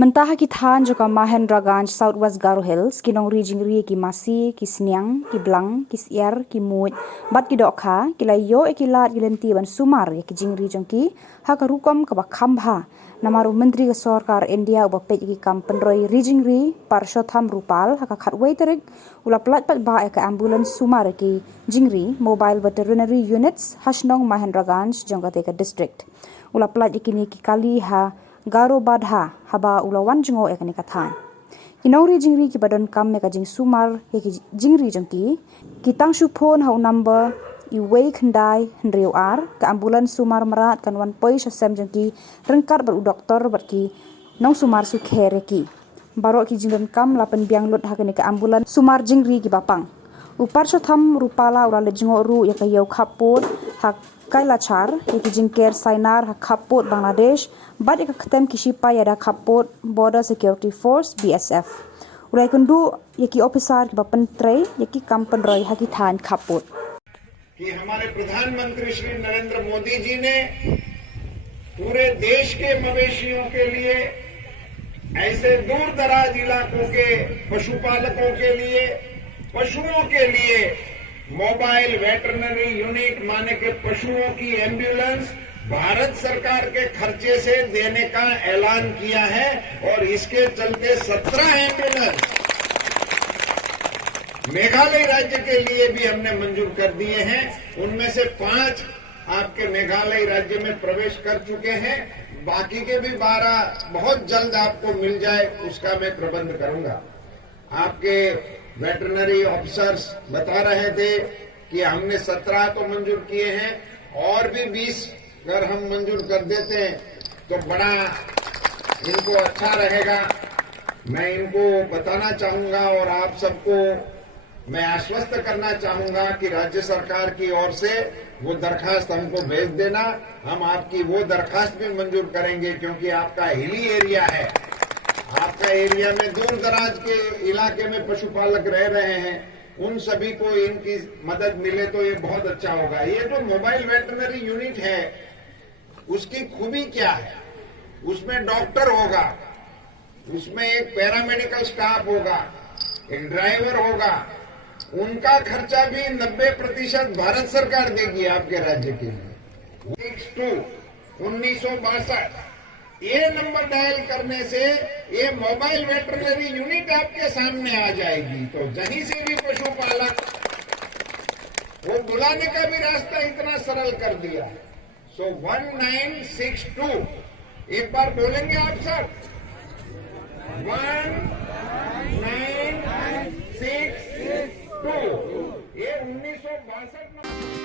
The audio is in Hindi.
Mentah ki than joka Mahendraganj Southwest Garo Hills ki nong jingri ki masi ki sniang ki blang ki siar ki mut bat ki dokha ki layo ekilat ki lenti ban sumar ki jingri jongki ha ka rukom ka ba khambha namaru menteri ka sarkar India uba pej ki kampenroi rijingri Parshotham Rupal ha ka khatwei terik ula plat pat ba ka ambulance sumar ki jingri mobile veterinary units hasnong Mahendraganj jongate ka district ula plat ikini ki kali ha Garo badha haba ulawan jengo ekani kathan kinori jingri ki badon kam me ka jing sumar ye ki jingri jongki ki tangshu phone hau number I wei khandai hendriu ar ka ambulance sumar marat kan wan poi sasem jongki rengkat bar doktor bar ki nong sumar su khere ki baro ki jingron kam lapen biang lot hakani ka ambulance sumar jingri ki bapang Parshotham Rupala ura jengo ru ya ka yau khapot hak Kailachar yaki jingker Sainar ha khapot Bangladesh bad ka khatem kishipa yada khapot Border Security Force BSF urai kundu yaki officer ki bapan trei yaki kampan roi haki than khapot कि हमारे प्रधानमंत्री श्री नरेंद्र मोदी जी ने पूरे देश के मवेशियों के लिए ऐसे दूर दराज इलाकों के पशुपालकों के लिए पशुओं के लिए मोबाइल वेटरनरी यूनिट माने के पशुओं की एम्बुलेंस भारत सरकार के खर्चे से देने का ऐलान किया है और इसके चलते 17 एम्बुलेंस मेघालय राज्य के लिए भी हमने मंजूर कर दिए हैं। उनमें से 5 आपके मेघालय राज्य में प्रवेश कर चुके हैं, बाकी के भी 12 बहुत जल्द आपको मिल जाए उसका मैं प्रबंध करूंगा। आपके वेटरनरी ऑफिसर्स बता रहे थे कि हमने 17 तो मंजूर किए हैं और भी 20 अगर हम मंजूर कर देते हैं तो बड़ा इनको अच्छा रहेगा। मैं इनको बताना चाहूंगा और आप सबको मैं आश्वस्त करना चाहूंगा कि राज्य सरकार की ओर से वो दरखास्त हमको भेज देना, हम आपकी वो दरखास्त भी मंजूर करेंगे क्योंकि आपका हिली एरिया है। आपका एरिया में दूर दराज के इलाके में पशुपालक रह रहे हैं, उन सभी को इनकी मदद मिले तो ये बहुत अच्छा होगा। ये जो मोबाइल वेटरनरी यूनिट है उसकी खूबी क्या है? उसमें डॉक्टर होगा, उसमें एक पैरामेडिकल स्टाफ होगा, एक ड्राइवर होगा, उनका खर्चा भी 90% भारत सरकार देगी आपके राज्य के लिए। 1962 ये नंबर डायल करने से ये मोबाइल वेटरनरी यूनिट आपके सामने आ जाएगी, तो जहीं से भी पशुपालक वो बुलाने का भी रास्ता इतना सरल कर दिया है। सो 1962 एक बार बोलेंगे आप सब 1962 ये 1962 नंबर